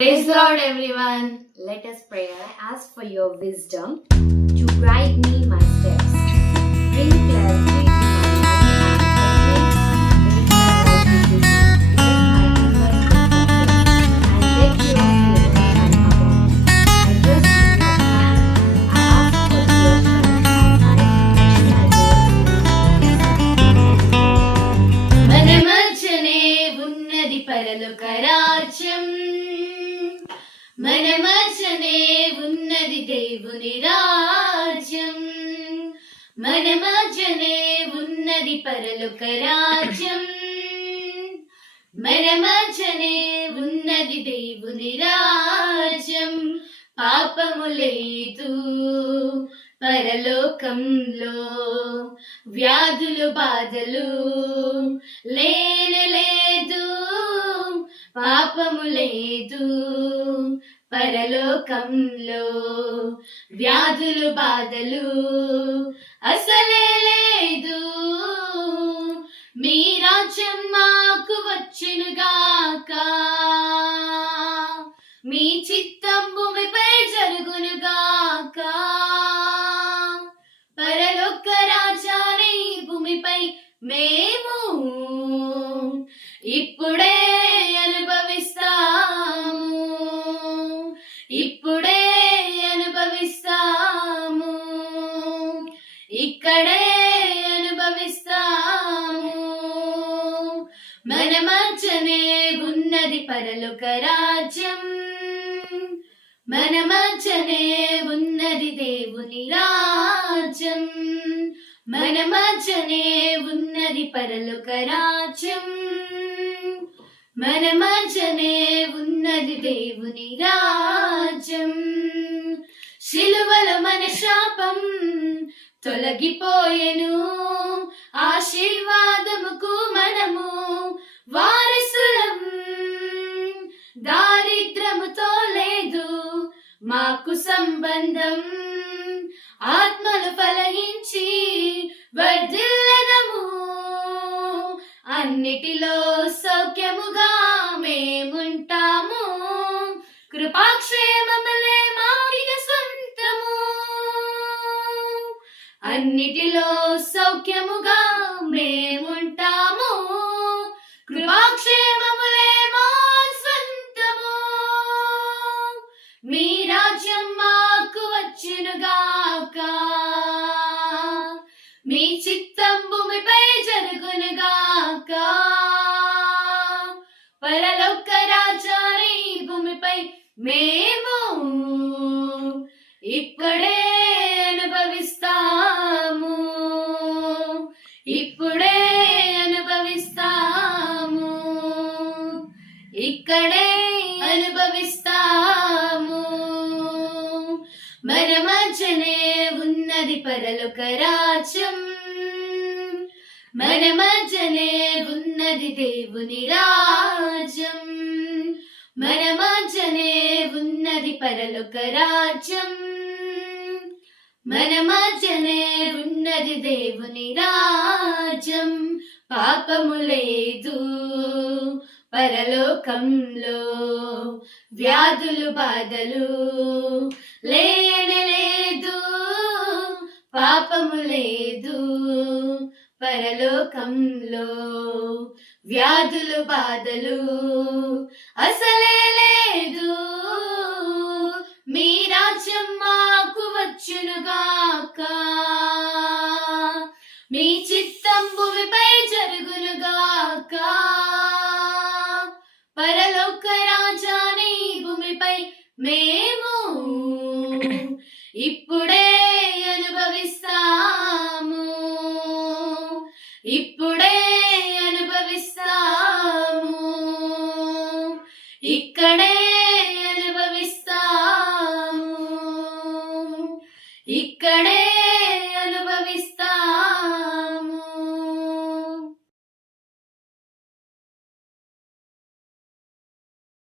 Praise the Lord, everyone. Let us pray. I ask for your wisdom to guide me my steps. Bring clarity to my mind and make my life easy. Let my fingers be focused and let your will come about. I trust in your plan. I ask for your strength as I achieve my goals in మన మధ్యనే ఉన్నది పరలోక రాజ్యం, మన మధ్యనే ఉన్నది దేవుని రాజ్యం, మన మధ్యనే ఉన్నది పరలోక రాజ్యం, మన మధ్యనే ఉన్నది దేవుని రాజ్యం. పాపము లేదు పరలోకంలో, వ్యాధులు బాధలు లేదు, పాపము లేదు పరలోకంలో, వ్యాధులు బాధలు అసలే లేదు. మీ రాజ్యం మాకు వచ్చునుగాక, మీ చిత్తం భూమిపై జరుగునుగాక. పరలోక రాజాని భూమిపై మేము ఇప్పుడే అనుభవిస్తాము, ఇప్పుడే అనుభవిస్తాము, ఇక్కడే అనుభవిస్తాము. మన మధ్యనే ఉన్నది పరలోక రాజ్యం, మన మధ్యనే ఉన్నది దేవుని రాజ్యం, మన మధ్యనే ఉన్నది పరలోక రాజ్యం, మన మధ్యనే ఉన్నది దేవుని రాజ్యం. శిలువలో మన శాపం తొలగిపోయెను, ఆశీర్వాదముకు మనము వారసులం. దారిద్రముతో లేదు మాకు సంబంధం, ఆత్మలు ఫలహించి వర్ధిల్లదము. అన్నిటిలో సౌఖ్యముగా మేముంటాము, కృపాక్షేమములే మాకిక సొంతము. అన్నిటిలో సౌఖ్యముగా మేముంటాము, కృపాక్షేమములే మా సొంతము. మీ రాజ్యం మాకు వచ్చునుగాక, మీ చిత్తం భూమిపై జరుగునుగాక. పరలోక రాజాని భూమిపై మేము ఇప్పుడే అనుభవిస్తాము, ఇప్పుడే అనుభవిస్తాము, ఇక్కడే అనుభవిస్తాము. మన మధ్యనే ఉన్నది పరలోక రాజ్యం, మన మధ్యనే ఉన్నది దేవుని రాజ్యం, మన మధ్యనే ఉన్నది పరలోక రాజ్యం, మన మధ్యనే ఉన్నది దేవుని రాజ్యం. పాపము లేదు పరలోకంలో, వ్యాధులు బాధలు లేదు, పాపము లేదు పరలోకంలో, వ్యాధులు బాధలు అసలే లేదు. మీ రాజ్యం మాకు వచ్చునుగాక, మీ చిత్తం భూమిపై